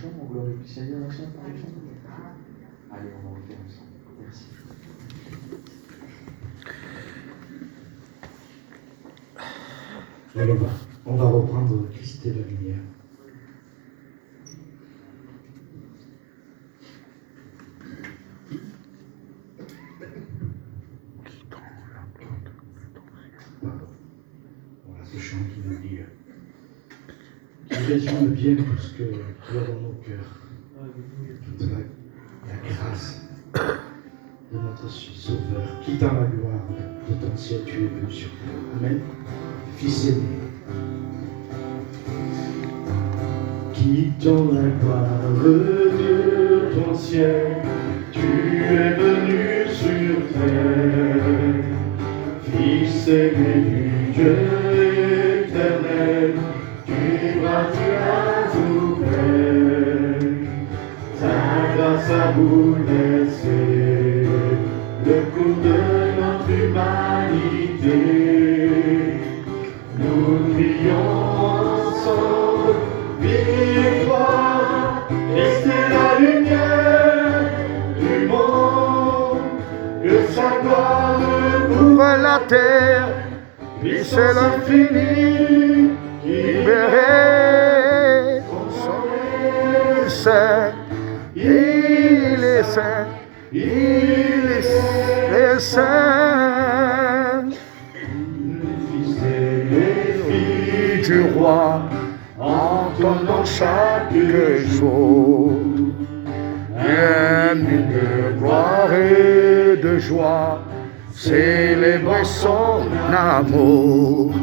chant, on glorifie le Seigneur ensemble par le chant. Allez, on va le faire ensemble. Merci. Allez, on va reprendre Christ et la lumière. Voilà ce chant qui nous dit, qui résume bien tout ce qu'il y a dans nos cœurs, toute la grâce de notre Sauveur, qui dans la gloire de ton ciel tu es venu sur terre. Amen. Fils aimé, qui dans la gloire de ton ciel tu es venu sur terre. Fils aimé du Dieu éternel, du bras tu as ouvert, ta grâce a bouleversé le cours de notre humanité. Nous crions ensemble, victoire, Christ est la lumière du monde, que sa gloire couvre la terre, lui c'est l'infini, libéré, son saint, il est saint, il est saint. Fils et les filles du roi, entendons chaque jour un hymne de gloire et de joie, célébrer son amour.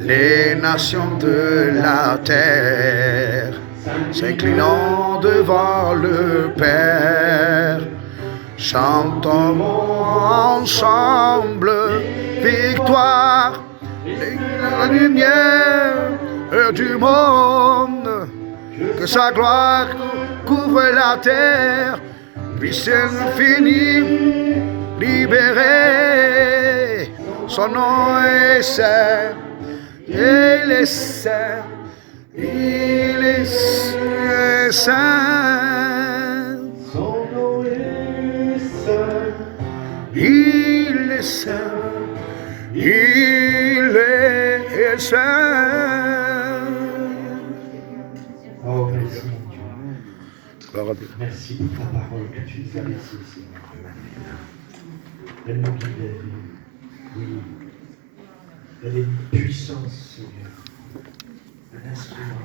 Les nations de la terre s'inclinant devant le Père, chantons ensemble victoire, la lumière du monde, que sa gloire couvre la terre, puis c'est infini, libéré, son nom est saint, il est saint, il est saint, son nom est saint, il est saint, il est saint. Oh, merci mon Dieu. Merci pour ta parole que tu nous as laissée, Seigneur. Elle nous guide, oui. Elle est une puissance, Seigneur. Un instrument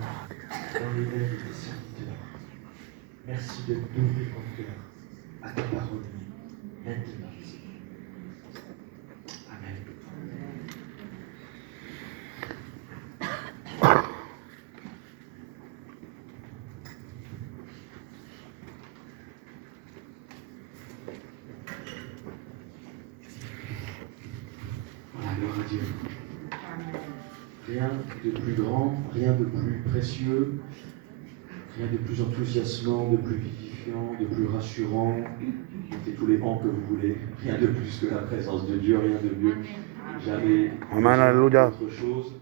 dans les lèvres des serviteurs. Merci de d'ouvrir mon cœur à ta parole maintenant, Seigneur. Amen. Gloire à Dieu. Rien de plus grand, rien de plus précieux, rien de plus enthousiasmant, de plus vivifiant, de plus rassurant. Mettez tous les bancs que vous voulez. Rien de plus que la présence de Dieu, rien de mieux. Jamais autre chose.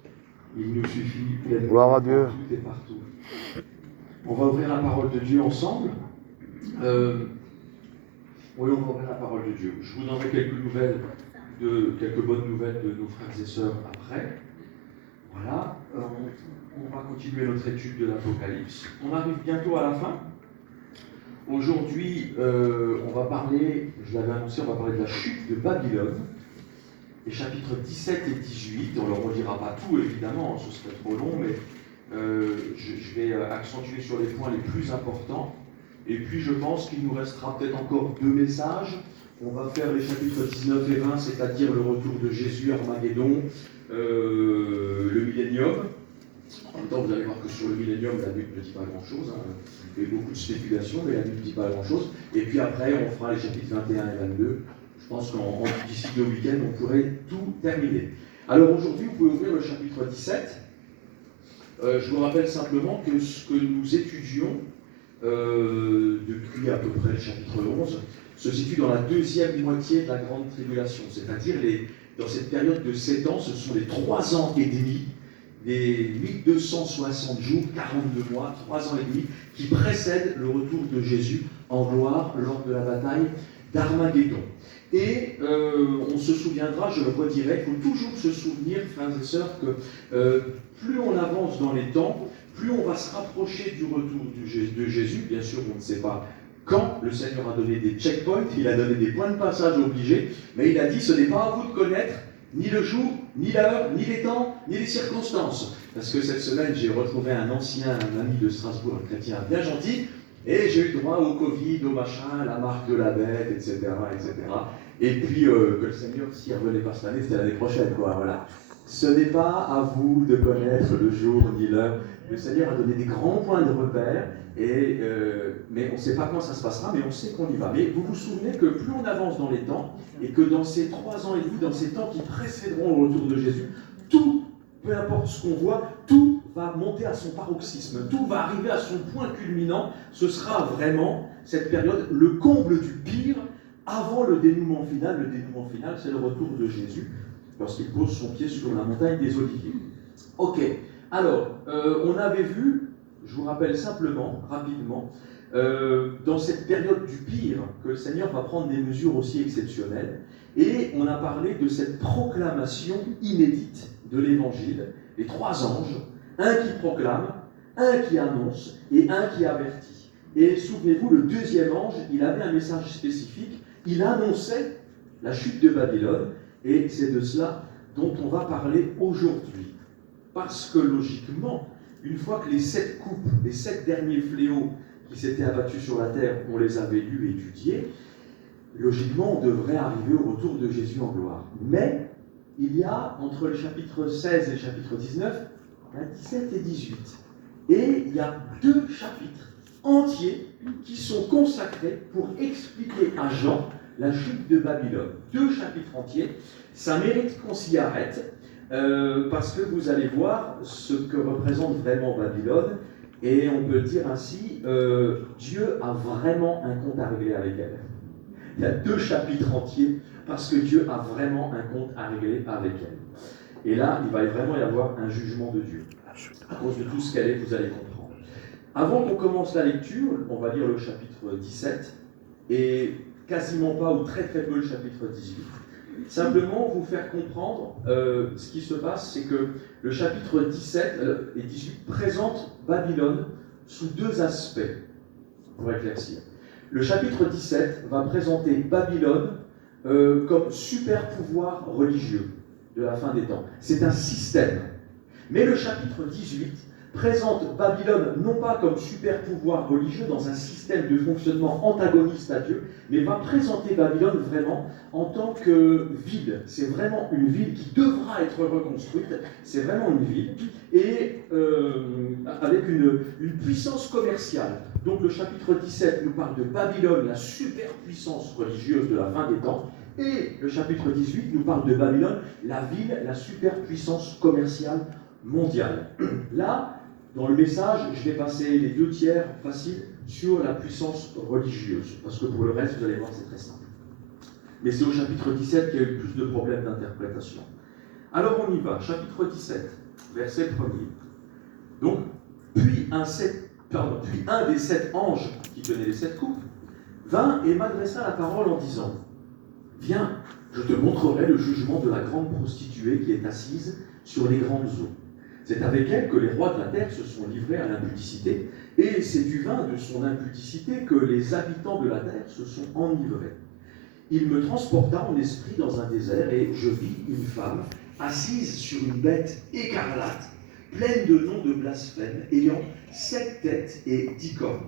Il nous suffit d'être Gloire à Dieu. Tout et partout. On va ouvrir la parole de Dieu ensemble. Oui, on va ouvrir la parole de Dieu. Je vous donnerai quelques bonnes nouvelles de nos frères et sœurs après. Voilà, on va continuer notre étude de l'Apocalypse. On arrive bientôt à la fin. Aujourd'hui, on va parler, je l'avais annoncé, on va parler de la chute de Babylone, les chapitres 17 et 18. On ne leur redira pas tout, évidemment, ce serait trop long, mais je vais accentuer sur les points les plus importants. Et puis, je pense qu'il nous restera peut-être encore 2 messages. On va faire les chapitres 19 et 20, c'est-à-dire le retour de Jésus, Armageddon, le millénium. En même temps, vous allez voir que sur le millénium, la Bible ne dit pas grand-chose. Hein. Il y a eu beaucoup de spéculations, mais la Bible ne dit pas grand-chose. Et puis après, on fera les chapitres 21 et 22. Je pense d'ici 2 week-ends, on pourrait tout terminer. Alors aujourd'hui, vous pouvez ouvrir le chapitre 17. Je vous rappelle simplement que ce que nous étudions depuis à peu près le chapitre 11 se situe dans la deuxième moitié de la grande tribulation, c'est-à-dire dans cette période de 7 ans, ce sont les 3 ans et demi des 1260 jours, 42 mois, 3 ans et demi, qui précèdent le retour de Jésus en gloire lors de la bataille d'Armageddon. Et on se souviendra, je le redirai, il faut toujours se souvenir, frères et sœurs, que plus on avance dans les temps, plus on va se rapprocher du retour de Jésus. Bien sûr, on ne sait pas quand. Le Seigneur a donné des checkpoints, il a donné des points de passage obligés, mais il a dit, ce n'est pas à vous de connaître ni le jour, ni l'heure, ni les temps, ni les circonstances. Parce que cette semaine, j'ai retrouvé un ami de Strasbourg, un chrétien bien gentil, et j'ai eu droit au Covid, au machin, la marque de la bête, etc. etc. Et puis, que le Seigneur, s'il ne revenait pas cette année, c'était l'année prochaine, quoi, voilà. Ce n'est pas à vous de connaître le jour ni l'heure. Le Seigneur a donné des grands points de repère, mais on ne sait pas quand ça se passera, mais on sait qu'on y va. Mais vous vous souvenez que plus on avance dans les temps, et que dans ces 3 ans et demi, dans ces temps qui précéderont le retour de Jésus, tout, peu importe ce qu'on voit, tout va monter à son paroxysme, tout va arriver à son point culminant. Ce sera vraiment, cette période, le comble du pire avant le dénouement final. Le dénouement final, c'est le retour de Jésus, lorsqu'il pose son pied sur la montagne des Oliviers. Ok, alors, on avait vu, je vous rappelle simplement, rapidement, dans cette période du pire, que le Seigneur va prendre des mesures aussi exceptionnelles, et on a parlé de cette proclamation inédite de l'Évangile, les 3 anges, un qui proclame, un qui annonce, et un qui avertit. Et souvenez-vous, le 2e ange, il avait un message spécifique, il annonçait la chute de Babylone, et c'est de cela dont on va parler aujourd'hui. Parce que logiquement, une fois que les 7 coupes, les 7 derniers fléaux qui s'étaient abattus sur la terre, on les avait lus et étudiés, logiquement, on devrait arriver au retour de Jésus en gloire. Mais il y a, entre le chapitre 16 et le chapitre 19, il y a 17 et 18. Et il y a 2 chapitres entiers qui sont consacrés pour expliquer à Jean la chute de Babylone. 2 chapitres entiers. Ça mérite qu'on s'y arrête, parce que vous allez voir ce que représente vraiment Babylone, et on peut dire ainsi, Dieu a vraiment un compte à régler avec elle. Il y a 2 chapitres entiers, parce que Dieu a vraiment un compte à régler avec elle. Et là, il va vraiment y avoir un jugement de Dieu. À cause de tout ce qu'elle est, vous allez comprendre. Avant qu'on commence la lecture, on va lire le chapitre 17, et quasiment pas ou très très peu le chapitre 18. Simplement vous faire comprendre ce qui se passe, c'est que le chapitre 17 et 18 présentent Babylone sous 2 aspects, pour éclaircir. Le chapitre 17 va présenter Babylone comme super pouvoir religieux de la fin des temps. C'est un système. Mais le chapitre 18 présente Babylone non pas comme super pouvoir religieux dans un système de fonctionnement antagoniste à Dieu, mais va présenter Babylone vraiment en tant que ville. C'est vraiment une ville qui devra être reconstruite, c'est vraiment une ville, et avec une puissance commerciale. Donc le chapitre 17 nous parle de Babylone, la superpuissance religieuse de la fin des temps, et le chapitre 18 nous parle de Babylone, la ville, la superpuissance commerciale mondiale. Là, dans le message, je vais passer les 2 tiers faciles sur la puissance religieuse, parce que pour le reste, vous allez voir, c'est très simple. Mais c'est au chapitre 17 qu'il y a eu le plus de problèmes d'interprétation. Alors on y va, chapitre 17, verset 1er. Donc, puis un des 7 anges qui tenaient les 7 coupes vint et m'adressa la parole en disant : Viens, je te montrerai le jugement de la grande prostituée qui est assise sur les grandes eaux. C'est avec elle que les rois de la terre se sont livrés à l'impudicité, et c'est du vin de son impudicité que les habitants de la terre se sont enivrés. Il me transporta en esprit dans un désert, et je vis une femme assise sur une bête écarlate, pleine de noms de blasphème, ayant 7 têtes et 10 cornes.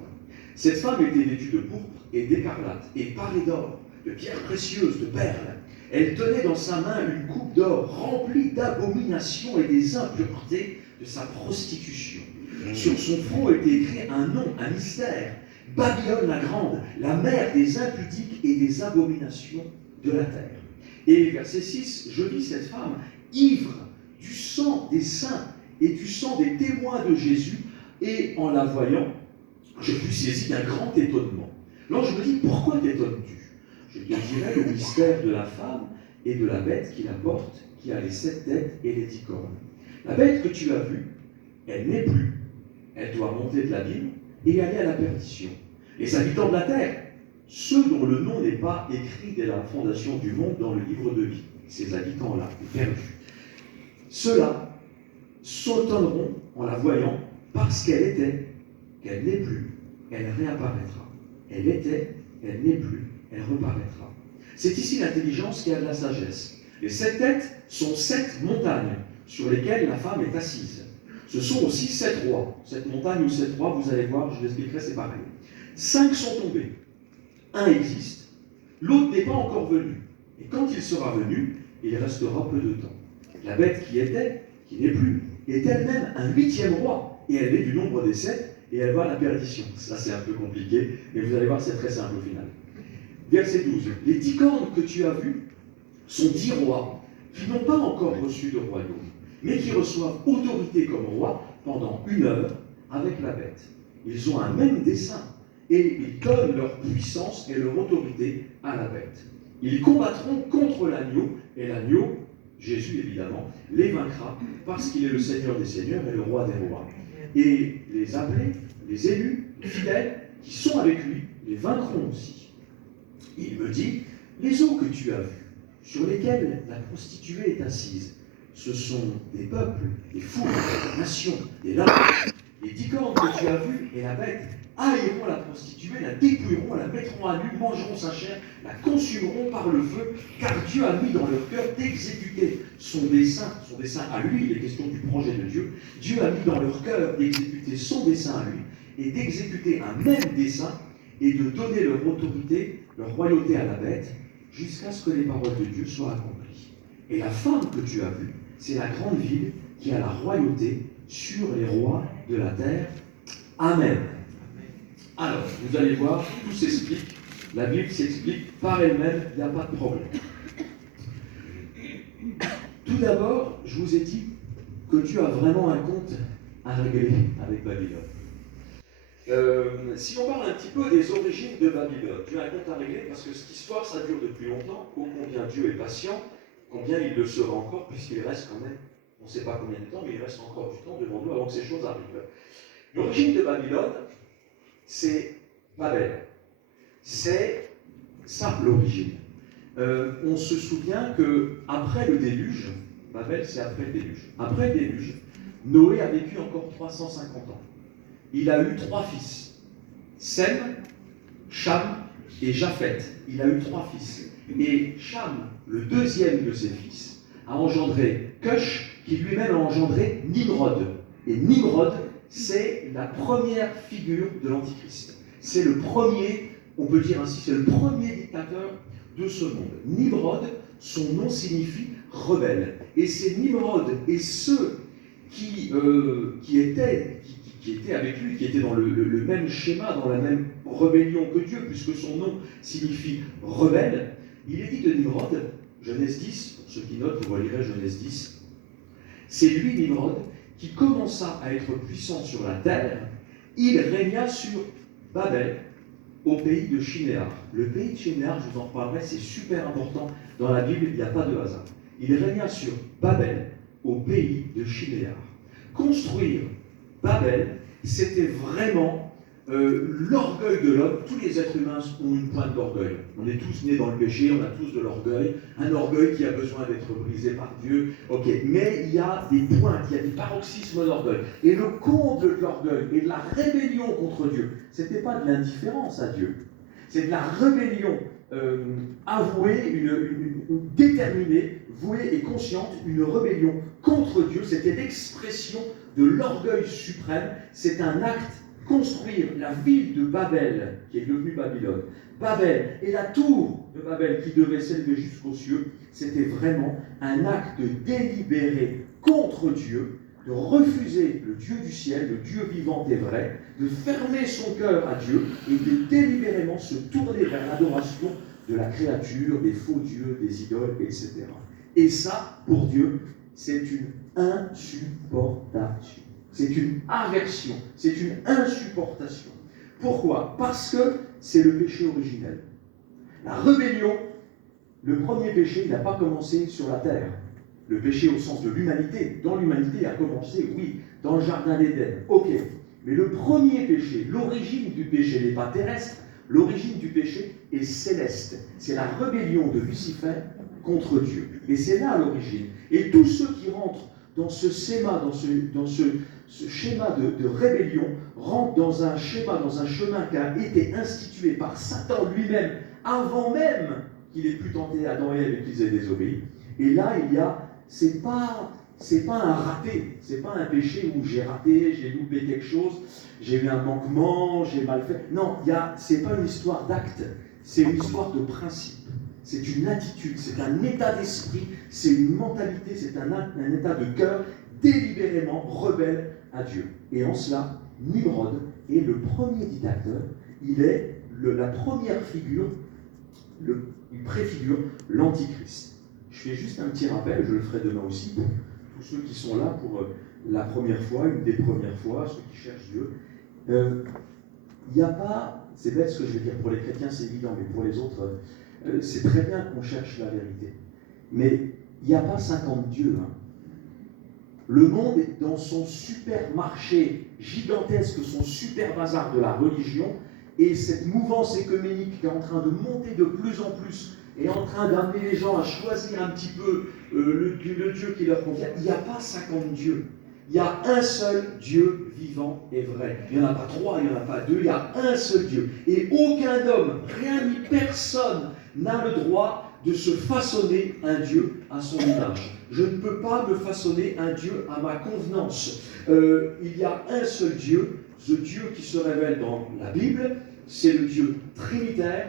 Cette femme était vêtue de pourpre et d'écarlate, et parée d'or, de pierres précieuses, de perles. Elle tenait dans sa main une coupe d'or remplie d'abominations et des impuretés de sa prostitution. Sur son front était écrit un nom, un mystère, Babylone la grande, la mère des impudiques et des abominations de la terre. Et verset 6, je vis cette femme ivre du sang des saints et du sang des témoins de Jésus, et en la voyant, je fus saisi d'un grand étonnement. Alors je me dis, pourquoi t'étonnes-tu ? Je te dirai le mystère de la femme et de la bête qui la porte, qui a les 7 têtes et les 10 cornes. La bête que tu as vue, elle n'est plus. Elle doit monter de l'abîme et aller à la perdition. Les habitants de la terre, ceux dont le nom n'est pas écrit dès la fondation du monde dans le livre de vie, ces habitants-là, perdus, ceux-là s'étonneront en la voyant parce qu'elle était, qu'elle n'est plus, elle réapparaîtra. Elle était, elle n'est plus, elle reparaîtra. C'est ici l'intelligence qui a de la sagesse. Les 7 têtes sont 7 montagnes sur lesquelles la femme est assise. Ce sont aussi 7 rois. 7 montagnes ou 7 rois, vous allez voir, je l'expliquerai, c'est pareil. 5 sont tombés. Un existe, l'autre n'est pas encore venu. Et quand il sera venu, il restera peu de temps. La bête qui était, qui n'est plus, est elle-même un 8e roi, et elle est du nombre des 7, et elle va à la perdition. Ça, c'est un peu compliqué, mais vous allez voir, c'est très simple au final. Verset 12. Les 10 cornes que tu as vues sont 10 rois qui n'ont pas encore reçu de royaume, mais qui reçoivent autorité comme roi pendant 1 heure avec la bête. Ils ont un même dessein, et ils donnent leur puissance et leur autorité à la bête. Ils combattront contre l'agneau, et l'agneau, Jésus évidemment, les vaincra, parce qu'il est le Seigneur des seigneurs et le roi des rois. Et les appelés, les élus, les fidèles, qui sont avec lui, les vaincront aussi. Il me dit, les eaux que tu as vues, sur lesquelles la prostituée est assise, ce sont des peuples, des foules, des nations, des langues. Les 10 cornes que tu as vues et la bête haïront la prostituée, la dépouilleront, la mettront à nu, mangeront sa chair, la consumeront par le feu, car Dieu a mis dans leur cœur d'exécuter son dessein à lui, il est question du projet de Dieu. Dieu a mis dans leur cœur d'exécuter son dessein à lui, et d'exécuter un même dessein, et de donner leur autorité, leur royauté à la bête, jusqu'à ce que les paroles de Dieu soient accomplies. Et la femme que tu as vue, c'est la grande ville qui a la royauté sur les rois de la terre. Amen. Alors, vous allez voir, tout s'explique, la Bible s'explique par elle-même, il n'y a pas de problème. Tout d'abord, je vous ai dit que Dieu a vraiment un compte à régler avec Babylone. Si on parle un petit peu des origines de Babylone, Dieu a un compte à régler parce que cette histoire, ça dure depuis longtemps, combien Dieu est patient, combien il le sera encore, puisqu'il reste quand même, on ne sait pas combien de temps, mais il reste encore du temps devant nous avant que ces choses arrivent. L'origine de Babylone, c'est Babel. C'est ça l'origine. On se souvient qu'après le déluge, Babel c'est après le déluge, après le déluge, Noé a vécu encore 350 ans. Il a eu 3 fils, Sem, Cham et Japheth. Il a eu 3 fils. Et Cham, le deuxième de ses fils, a engendré Cush, qui lui-même a engendré Nimrod. Et Nimrod, c'est la première figure de l'Antichrist. C'est le premier, on peut dire ainsi, c'est le premier dictateur de ce monde. Nimrod, son nom signifie rebelle. Et c'est Nimrod et ceux qui étaient avec lui, qui étaient dans le même schéma, dans la même rébellion que Dieu, puisque son nom signifie rebelle. Il est dit de Nimrod, Genèse 10, pour ceux qui notent, vous relirez Genèse 10, c'est lui, Nimrod, qui commença à être puissant sur la terre. Il régna sur Babel, au pays de Shinéar. Le pays de Shinéar, je vous en parlerai, c'est super important. Dans la Bible, il n'y a pas de hasard. Il régna sur Babel, au pays de Shinéar. Construire Babel, c'était vraiment l'orgueil de l'homme. Tous les êtres humains ont une pointe d'orgueil. On est tous nés dans le péché, on a tous de l'orgueil. Un orgueil qui a besoin d'être brisé par Dieu. Ok, mais il y a des pointes, il y a des paroxysmes d'orgueil. Et le comble de l'orgueil et de la rébellion contre Dieu, ce n'était pas de l'indifférence à Dieu. C'est de la rébellion avouée, une déterminée, vouée et consciente, une rébellion contre Dieu. C'était l'expression de l'orgueil suprême. C'est un acte. Construire la ville de Babel, qui est devenue Babylone, Babel et la tour de Babel qui devait s'élever jusqu'aux cieux, c'était vraiment un acte délibéré contre Dieu, de refuser le Dieu du ciel, le Dieu vivant et vrai, de fermer son cœur à Dieu et de délibérément se tourner vers l'adoration de la créature, des faux dieux, des idoles, etc. Et ça, pour Dieu, c'est une insupportation. C'est une aversion, c'est une insupportation. Pourquoi? Parce que c'est le péché originel. La rébellion, le premier péché, il n'a pas commencé sur la terre. Le péché au sens de l'humanité. Dans l'humanité a commencé, oui, dans le jardin d'Éden. Ok. Mais le premier péché, l'origine du péché n'est pas terrestre, l'origine du péché est céleste. C'est la rébellion de Lucifer contre Dieu. Et c'est là l'origine. Et tous ceux qui rentrent dans ce schéma, ce schéma de rébellion, rentrent dans un schéma, dans un chemin qui a été institué par Satan lui-même, avant même qu'il ait pu tenter Adam et Ève et qu'ils aient désobéi. Et là, c'est pas un raté, c'est pas un péché où j'ai raté, j'ai loupé quelque chose, j'ai eu un manquement, j'ai mal fait. Non, c'est pas une histoire d'acte, c'est une histoire de principe. C'est une attitude, c'est un état d'esprit, c'est une mentalité, c'est un état de cœur délibérément rebelle à Dieu. Et en cela, Nimrod est le premier dictateur, il est la première figure, il préfigure l'Antichrist. Je fais juste un petit rappel, je le ferai demain aussi, pour tous ceux qui sont là pour la première fois, une des premières fois, ceux qui cherchent Dieu. Il n'y a pas, c'est bête ce que je vais dire, pour les chrétiens c'est évident, mais pour les autres, c'est très bien qu'on cherche la vérité. Mais il n'y a pas 50 dieux. Hein. Le monde est dans son supermarché gigantesque, son super bazar de la religion, et cette mouvance écuménique qui est en train de monter de plus en plus, est en train d'amener les gens à choisir un petit peu le Dieu qui leur convient. Il n'y a pas 50 dieux. Il y a un seul Dieu vivant et vrai. Il n'y en a pas 3, il n'y en a pas 2, il y a un seul Dieu. Et aucun homme, rien ni personne n'a le droit de se façonner un Dieu à son image. Je ne peux pas me façonner un Dieu à ma convenance. Il y a un seul Dieu, ce Dieu qui se révèle dans la Bible, c'est le Dieu trinitaire,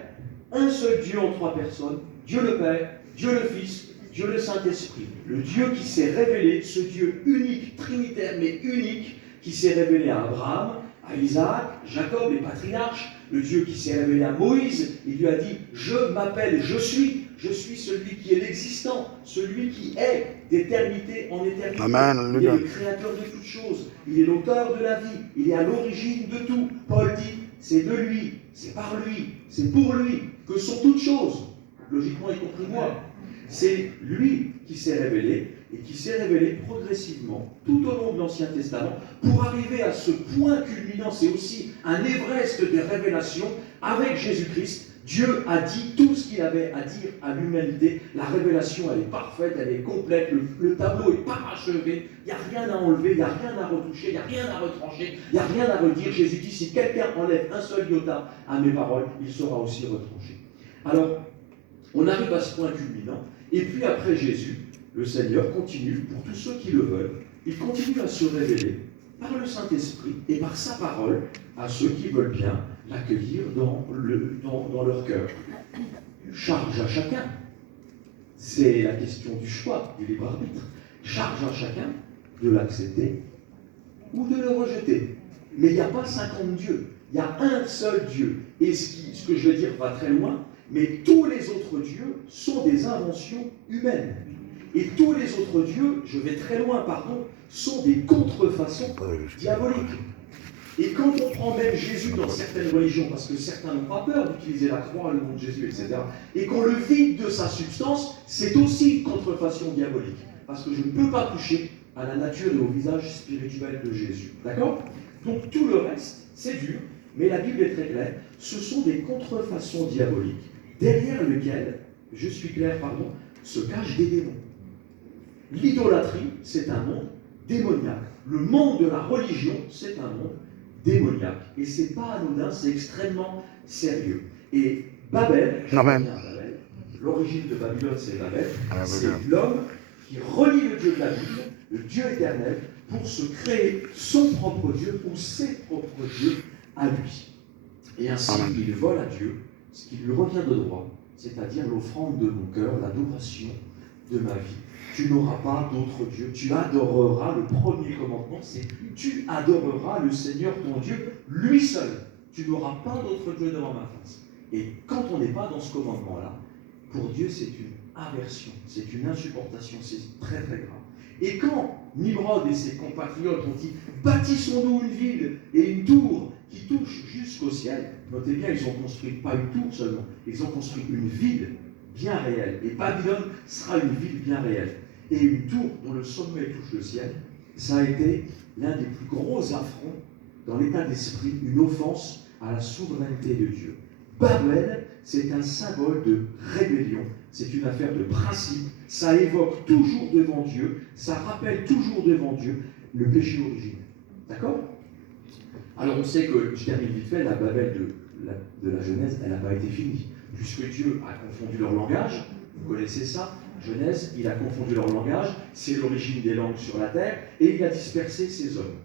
un seul Dieu en 3 personnes, Dieu le Père, Dieu le Fils, Dieu le Saint-Esprit. Le Dieu qui s'est révélé, ce Dieu unique, trinitaire, mais unique, qui s'est révélé à Abraham, à Isaac, Jacob, les patriarches, le Dieu qui s'est révélé à Moïse, il lui a dit « Je m'appelle, je suis celui qui est l'existant, celui qui est d'éternité en éternité. Amen. Il est le créateur de toutes choses, il est l'auteur de la vie, il est à l'origine de tout. » Paul dit « C'est de lui, c'est par lui, c'est pour lui que sont toutes choses. » Logiquement, y compris moi. C'est lui qui s'est révélé, et qui s'est révélé progressivement tout au long de l'Ancien Testament pour arriver à ce point culminant. C'est aussi un Everest de révélation avec Jésus-Christ. Dieu a dit tout ce qu'il avait à dire à l'humanité. La révélation, elle est parfaite, elle est complète, le tableau est parachevé, il n'y a rien à enlever, il n'y a rien à retoucher, il n'y a rien à retrancher, il n'y a rien à redire. Jésus dit, si quelqu'un enlève un seul iota à mes paroles, il sera aussi retranché. Alors, on arrive à ce point culminant, et puis après Jésus, le Seigneur continue, pour tous ceux qui le veulent, il continue à se révéler par le Saint-Esprit et par sa parole à ceux qui veulent bien l'accueillir dans leur cœur. Charge à chacun. C'est la question du choix, du libre arbitre. Charge à chacun de l'accepter ou de le rejeter. Mais il n'y a pas 50 dieux. Il y a un seul Dieu. Et ce que je vais dire va très loin, mais tous les autres dieux sont des inventions humaines. Et tous les autres dieux, je vais très loin, pardon, sont des contrefaçons diaboliques. Et quand on prend même Jésus dans certaines religions, parce que certains n'ont pas peur d'utiliser la croix, le nom de Jésus, etc., et qu'on le vide de sa substance, c'est aussi une contrefaçon diabolique. Parce que je ne peux pas toucher à la nature et au visage spirituel de Jésus. D'accord? Donc tout le reste, c'est dur, mais la Bible est très claire, ce sont des contrefaçons diaboliques, derrière lesquelles, je suis clair, pardon, se cachent des démons. L'idolâtrie, c'est un monde démoniaque. Le monde de la religion, c'est un monde démoniaque. Et c'est pas anodin, c'est extrêmement sérieux. Et Babel, l'origine de Babylone, c'est Babel, c'est l'homme qui renie le Dieu de la Bible, le Dieu éternel, pour se créer son propre Dieu ou ses propres dieux à lui. Et ainsi, il vole à Dieu ce qui lui revient de droit, c'est-à-dire l'offrande de mon cœur, l'adoration de ma vie. Tu n'auras pas d'autre Dieu. Tu adoreras, le premier commandement, c'est tu adoreras le Seigneur ton Dieu, lui seul. Tu n'auras pas d'autre Dieu devant ma face. Et quand on n'est pas dans ce commandement-là, pour Dieu, c'est une aversion, c'est une insupportation, c'est très très grave. Et quand Nimrod et ses compatriotes ont dit « Bâtissons-nous une ville et une tour qui touche jusqu'au ciel », notez bien, ils ont construit pas une tour seulement, ils ont construit une ville bien réelle. Et Babylone sera une ville bien réelle. et une tour dont le sommet touche le ciel, ça a été l'un des plus gros affronts dans l'état d'esprit, une offense à la souveraineté de Dieu. Babel, c'est un symbole de rébellion, c'est une affaire de principe, ça évoque toujours devant Dieu, ça rappelle toujours devant Dieu le péché originel. D'accord? Alors on sait que, je termine vite fait, la Babel de la Genèse, elle n'a pas été finie, puisque Dieu a confondu leur langage, vous connaissez ça, Genèse, il a confondu leur langage, c'est l'origine des langues sur la terre, et il a dispersé ses hommes.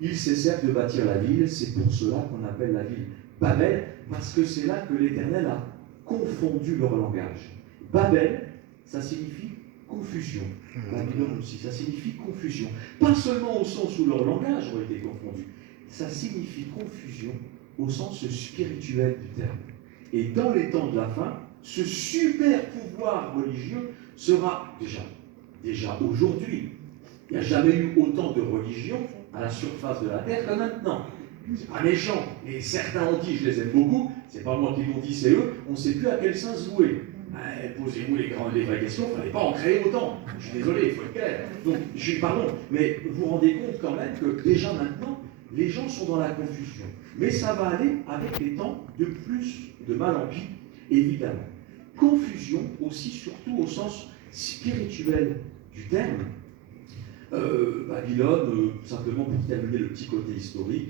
Ils cessèrent de bâtir la ville, c'est pour cela qu'on appelle la ville Babel, parce que c'est là que l'Éternel a confondu leur langage. Babel, ça signifie confusion. Babylone aussi, ça signifie confusion. Pas seulement au sens où leur langage a été confondu, ça signifie confusion au sens spirituel du terme. Et dans les temps de la fin, ce super pouvoir religieux sera déjà aujourd'hui. Il n'y a jamais eu autant de religions à la surface de la terre que maintenant. C'est pas méchant. Et certains ont dit, je les aime beaucoup, c'est pas moi qui l'ont dit, c'est eux, on ne sait plus à quel sein se vouer. Posez-vous les vraies questions, il ne fallait pas en créer autant. Je suis désolé, il faut être clair. Donc, pardon, mais vous vous rendez compte quand même que déjà maintenant, les gens sont dans la confusion. Mais ça va aller avec les temps de plus de mal en pis, évidemment. Confusion aussi, surtout au sens spirituel du terme. Babylone, simplement pour terminer le petit côté historique,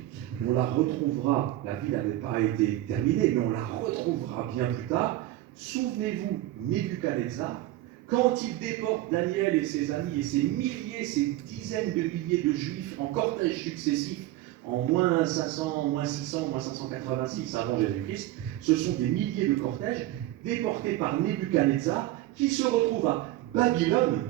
on la retrouvera, la ville n'avait pas été terminée, mais on la retrouvera bien plus tard. Souvenez-vous, Nebuchadnezzar, quand il déporte Daniel et ses amis et ses milliers, ses dizaines de milliers de juifs en cortège successif, en moins 500, moins 600, moins 586 avant Jésus-Christ, ce sont des milliers de cortèges déportés par Nebuchadnezzar qui se retrouvent à Babylone,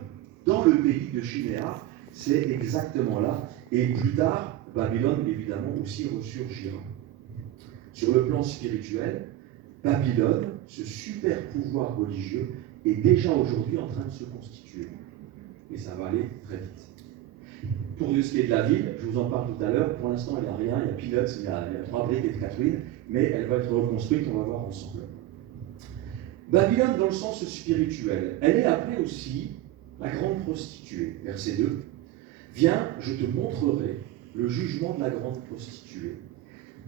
dans le pays de Shinéar. C'est exactement là. Et plus tard, Babylone, évidemment, aussi ressurgira. Sur le plan spirituel, Babylone, ce super pouvoir religieux, est déjà aujourd'hui en train de se constituer. Et ça va aller très vite. Pour ce qui est de la ville, je vous en parle tout à l'heure, pour l'instant il n'y a rien, il y a Peanuts, il y a 3 briques et de Catherine, mais elle va être reconstruite, on va voir ensemble. Babylone dans le sens spirituel, elle est appelée aussi la grande prostituée. Verset 2. Viens, je te montrerai le jugement de la grande prostituée.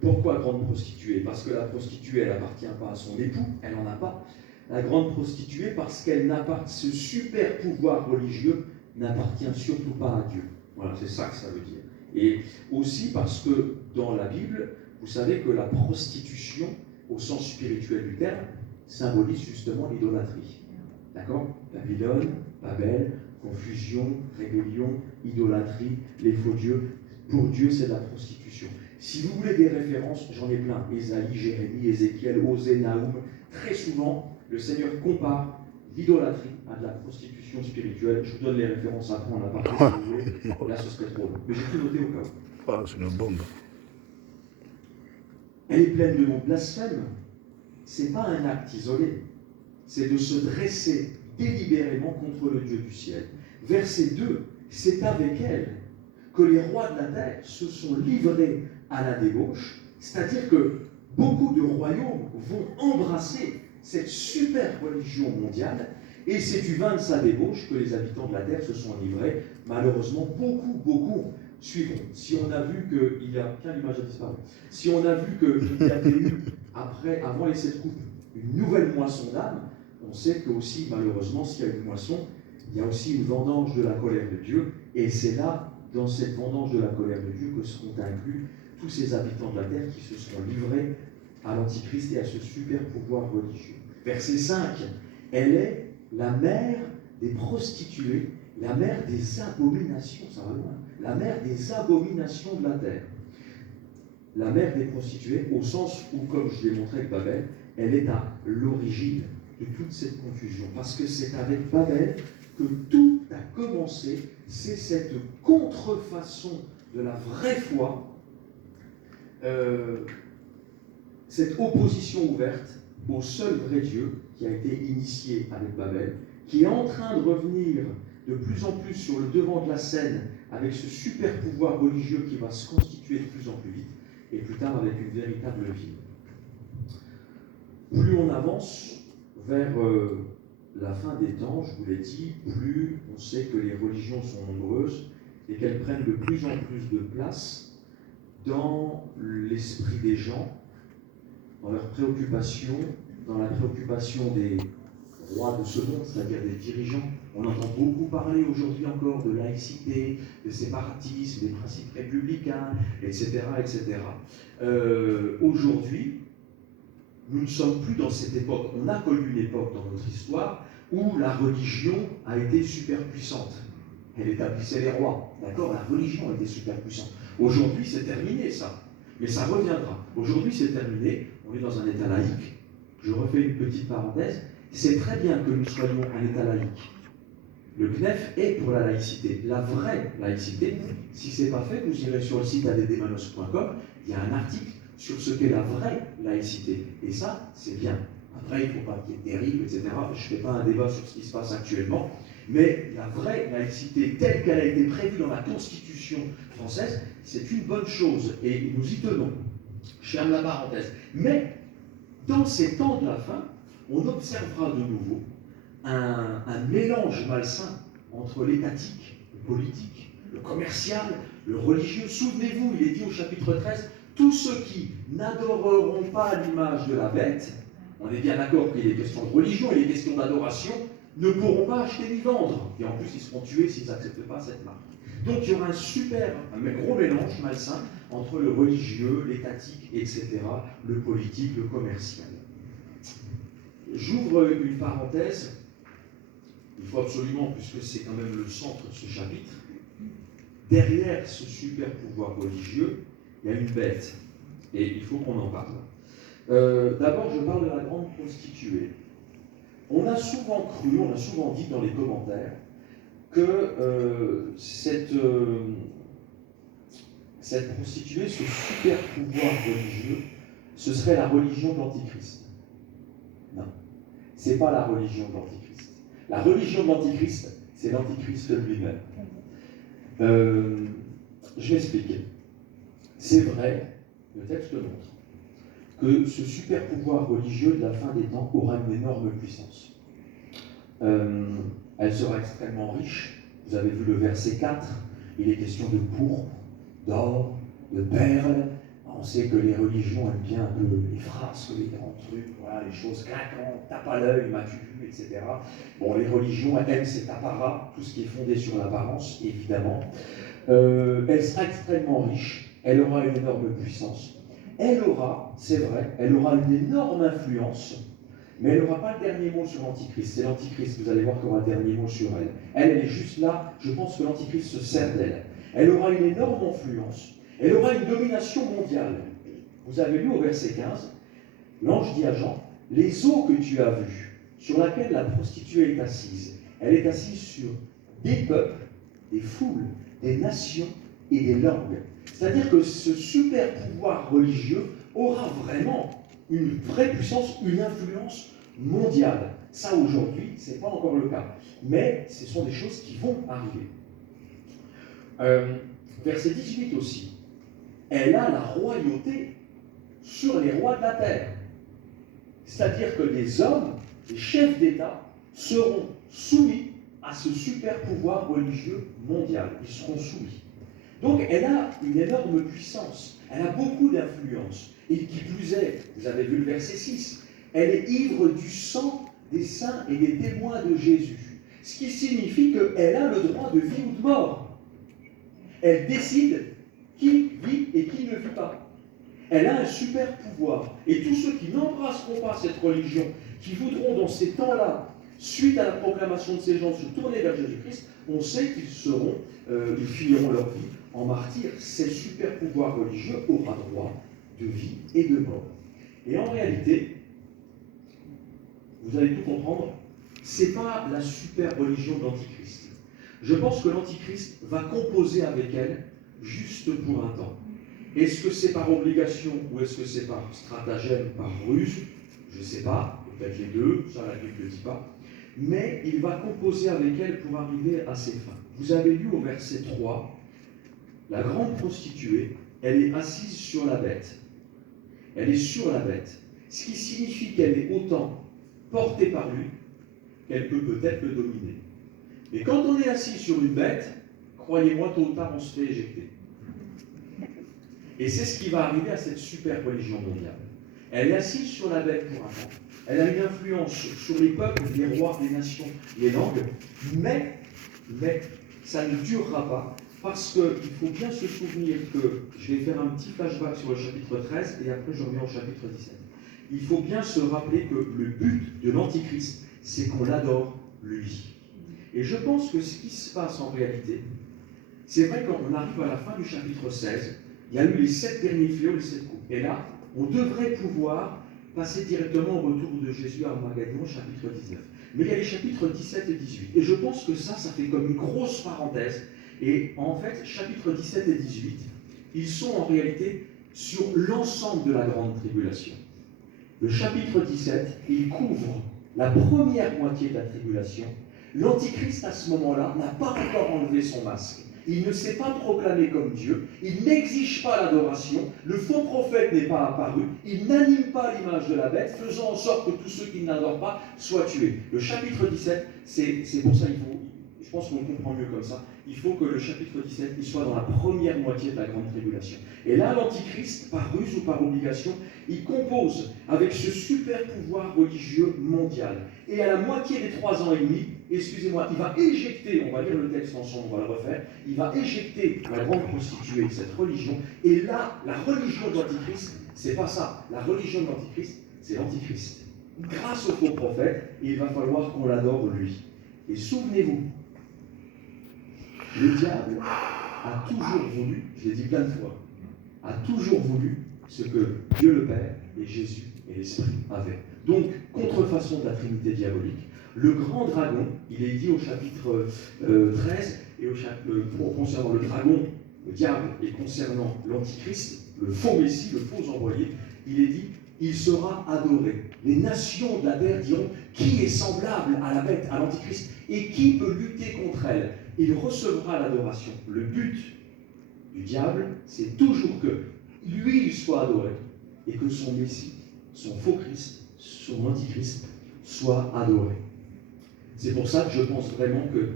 Pourquoi grande prostituée? Parce que la prostituée, elle n'appartient pas à son époux, elle n'en a pas. La grande prostituée, parce qu'elle n'a pas, ce super pouvoir religieux n'appartient surtout pas à Dieu. Voilà, c'est ça que ça veut dire. Et aussi parce que dans la Bible, vous savez que la prostitution, au sens spirituel du terme, symbolise justement l'idolâtrie. D'accord? Babylone, Babel, confusion, rébellion, idolâtrie, les faux dieux. Pour Dieu, c'est de la prostitution. Si vous voulez des références, j'en ai plein. Ésaïe, Jérémie, Ézéchiel, Osée, Naoum. Très souvent, le Seigneur compare l'idolâtrie à de la prostitution spirituelle. Je vous donne les références après en aparté si vous voulez. Là, ce serait trop long. Mais j'ai tout noté au cas où. Ah, c'est une bombe. Elle est pleine de mots blasphèmes. Ce n'est pas un acte isolé. C'est de se dresser délibérément contre le Dieu du ciel. Verset 2, c'est avec elle que les rois de la terre se sont livrés à la débauche, c'est-à-dire que beaucoup de royaumes vont embrasser cette super religion mondiale, et c'est du vin de sa débauche que les habitants de la terre se sont livrés. Malheureusement, beaucoup suivront. Si on a vu qu'il y a... Tiens, l'image a disparu. Si on a vu qu'il y avait eu, avant les 7 coupes, une nouvelle moisson d'âme, on sait que aussi, malheureusement, s'il y a une moisson, il y a aussi une vendange de la colère de Dieu, et c'est là, dans cette vendange de la colère de Dieu, que seront inclus tous ces habitants de la terre qui se seront livrés à l'Antichrist et à ce super pouvoir religieux. Verset 5, elle est la mère des prostituées, la mère des abominations, ça va loin, la mère des abominations de la terre. La mère des prostituées, au sens où, comme je l'ai montré avec Babel, elle est à l'origine de toute cette confusion. Parce que c'est avec Babel que tout a commencé, c'est cette contrefaçon de la vraie foi, cette opposition ouverte au seul vrai Dieu qui a été initiée avec Babel, qui est en train de revenir de plus en plus sur le devant de la scène avec ce super pouvoir religieux qui va se constituer de plus en plus vite, et plus tard avec une véritable ville. Plus on avance vers la fin des temps, je vous l'ai dit, plus on sait que les religions sont nombreuses et qu'elles prennent de plus en plus de place dans l'esprit des gens, dans leurs préoccupations, dans la préoccupation des rois de ce monde, c'est-à-dire des dirigeants. On entend beaucoup parler aujourd'hui encore de laïcité, de séparatisme, des principes républicains, etc. etc. Aujourd'hui, nous ne sommes plus dans cette époque. On a connu une époque dans notre histoire où la religion a été super puissante. Elle établissait les rois, d'accord? La religion a été super puissante. Aujourd'hui, c'est terminé ça, mais ça reviendra. Aujourd'hui, c'est terminé, on est dans un état laïque. Je refais une petite parenthèse. C'est très bien que nous soyons un état laïque. Le CNEF est pour la laïcité, la vraie laïcité. Si ce n'est pas fait, vous irez sur le site addmanos.com, il y a un article sur ce qu'est la vraie laïcité. Et ça, c'est bien. Après, il ne faut pas qu'il y ait dérive, etc. Je ne fais pas un débat sur ce qui se passe actuellement. Mais la vraie laïcité, telle qu'elle a été prévue dans la Constitution française, c'est une bonne chose. Et nous y tenons. Je ferme la parenthèse. Mais, dans ces temps de la fin, on observera de nouveau un mélange malsain entre l'étatique, le politique, le commercial, le religieux. Souvenez-vous, il est dit au chapitre 13, tous ceux qui n'adoreront pas l'image de la bête, on est bien d'accord qu'il y a des questions de religion et des questions d'adoration, ne pourront pas acheter ni vendre. Et en plus, ils seront tués s'ils n'acceptent pas cette marque. Donc il y aura un gros mélange malsain entre le religieux, l'étatique, etc., le politique, le commercial. J'ouvre une parenthèse. Il faut absolument, puisque c'est quand même le centre de ce chapitre, derrière ce super pouvoir religieux, il y a une bête. Et il faut qu'on en parle. D'abord, je parle de la grande prostituée. On a souvent cru, on a souvent dit dans les commentaires que cette prostituée, ce super pouvoir religieux, ce serait la religion de l'Antichrist. Non, ce n'est pas la religion de l'Antichrist. La religion de l'Antichrist, c'est l'Antichrist lui-même. Je m'explique. C'est vrai, le texte montre, que ce super pouvoir religieux de la fin des temps aura une énorme puissance. Elle sera extrêmement riche. Vous avez vu le verset 4, il est question de pourpre, d'or, de perles. On sait que les religions aiment bien un peu les frasques, les grands trucs, voilà, les choses claquantes, tape à l'œil, m'as-tu vu, etc. Bon, les religions aiment cet apparat, tout ce qui est fondé sur l'apparence, évidemment. Elle sera extrêmement riche, elle aura une énorme puissance. Elle aura, c'est vrai, elle aura une énorme influence, mais elle n'aura pas le dernier mot sur l'Antichrist. C'est l'Antichrist, vous allez voir, qui aura le dernier mot sur elle. Elle est juste là, je pense que l'Antichrist se sert d'elle. Elle aura une énorme influence, elle aura une domination mondiale. Vous avez lu au verset 15, l'ange dit à Jean, les eaux que tu as vues, sur laquelle la prostituée est assise, elle est assise sur des peuples, des foules, des nations et des langues. C'est-à-dire que ce super pouvoir religieux aura vraiment une vraie puissance, une influence mondiale. Ça, aujourd'hui, ce n'est pas encore le cas. Mais ce sont des choses qui vont arriver. Verset 18 aussi. Elle a la royauté sur les rois de la terre. C'est-à-dire que les hommes, les chefs d'État, seront soumis à ce super pouvoir religieux mondial. Ils seront soumis. Donc elle a une énorme puissance, elle a beaucoup d'influence. Et qui plus est, vous avez vu le verset 6, elle est ivre du sang des saints et des témoins de Jésus. Ce qui signifie qu'elle a le droit de vie ou de mort. Elle décide qui vit et qui ne vit pas. Elle a un super pouvoir. Et tous ceux qui n'embrasseront pas cette religion, qui voudront dans ces temps-là, suite à la proclamation de ces gens, se tourner vers Jésus-Christ, on sait qu'ils ils finiront leur vie en martyrs. Ce super pouvoir religieux aura droit de vie et de mort. Et en réalité, vous allez tout comprendre, ce n'est pas la super religion de l'Antichrist. Je pense que l'Antichrist va composer avec elle juste pour un temps. Est-ce que c'est par obligation ou est-ce que c'est par stratagème, par ruse? Je ne sais pas, peut-être les deux, ça la Bible ne le dit pas. Mais il va composer avec elle pour arriver à ses fins. Vous avez lu au verset 3, la grande prostituée, elle est assise sur la bête. Elle est sur la bête. Ce qui signifie qu'elle est autant portée par lui qu'elle peut peut-être le dominer. Mais quand on est assis sur une bête, croyez-moi, tôt ou tard, on se fait éjecter. Et c'est ce qui va arriver à cette super religion mondiale. Elle est assise sur la bête pour un temps. Elle a une influence sur les peuples, les rois, les nations, les langues, mais ça ne durera pas, parce qu'il faut bien se souvenir que, je vais faire un petit flashback sur le chapitre 13, et après je reviens au chapitre 17. Il faut bien se rappeler que le but de l'Antichrist, c'est qu'on l'adore lui. Et je pense que ce qui se passe en réalité, c'est vrai qu'on arrive à la fin du chapitre 16, il y a eu les 7 derniers fléaux, les 7 coups. Et là, on devrait pouvoir passer directement au retour de Jésus à Armageddon, chapitre 19. Mais il y a les chapitres 17 et 18. Et je pense que ça fait comme une grosse parenthèse. Et en fait, chapitres 17 et 18, ils sont en réalité sur l'ensemble de la grande tribulation. Le chapitre 17, il couvre la première moitié de la tribulation. L'Antichrist, à ce moment-là, n'a pas encore enlevé son masque. Il ne s'est pas proclamé comme Dieu, il n'exige pas l'adoration, le faux prophète n'est pas apparu, il n'anime pas l'image de la bête, faisant en sorte que tous ceux qui ne l'adorent pas soient tués. Le chapitre 17, c'est pour ça je pense qu'on le comprend mieux comme ça, il faut que le chapitre 17 il soit dans la première moitié de la grande tribulation. Et là, l'Antichrist, par ruse ou par obligation, il compose avec ce super pouvoir religieux mondial. Et à la moitié des 3 ans et demi, excusez-moi, il va éjecter, on va lire le texte ensemble, on va le refaire, il va éjecter la grande prostituée de cette religion. Et là, la religion de l'Antichrist, c'est pas ça. La religion de l'Antichrist, c'est l'Antichrist. Grâce au faux prophète, il va falloir qu'on l'adore lui. Et souvenez-vous, le diable a toujours voulu, je l'ai dit plein de fois, a toujours voulu ce que Dieu le Père et Jésus et l'Esprit avaient. Donc, contrefaçon de la Trinité diabolique, le grand dragon, il est dit au chapitre 13, et concernant le dragon, le diable, et concernant l'Antichrist, le faux Messie, le faux envoyé, il est dit, il sera adoré. Les nations de la terre diront, qui est semblable à la bête, à l'Antichrist, et qui peut lutter contre elle? Il recevra l'adoration. Le but du diable, c'est toujours que lui, il soit adoré, et que son Messie, son faux Christ, son Antichrist, soit adoré. C'est pour ça que je pense vraiment que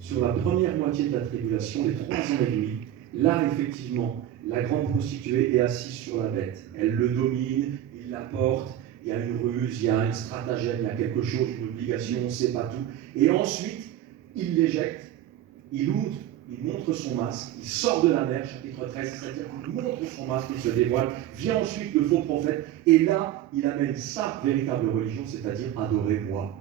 sur la première moitié de la tribulation, les 3 ans et demi, là, effectivement, la grande prostituée est assise sur la bête. Elle le domine, il la porte, il y a une ruse, il y a un stratagème, il y a quelque chose, une obligation, on ne sait pas tout. Et ensuite, il l'éjecte, il ouvre, il montre son masque, il sort de la mer, chapitre 13, c'est-à-dire qu'il montre son masque, il se dévoile, vient ensuite le faux prophète, et là, il amène sa véritable religion, c'est-à-dire adorez-moi,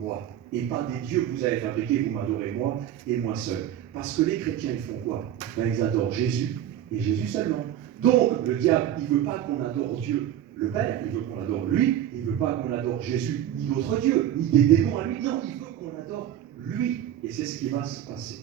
moi, et pas des dieux que vous avez fabriqués, vous m'adorez moi, et moi seul. Parce que les chrétiens, ils font quoi? Ils adorent Jésus, et Jésus seulement. Donc, le diable, il ne veut pas qu'on adore Dieu, le Père, il veut qu'on adore lui, il ne veut pas qu'on adore Jésus, ni d'autres dieux, ni des démons à lui, non, il veut qu'on adore lui, et c'est ce qui va se passer.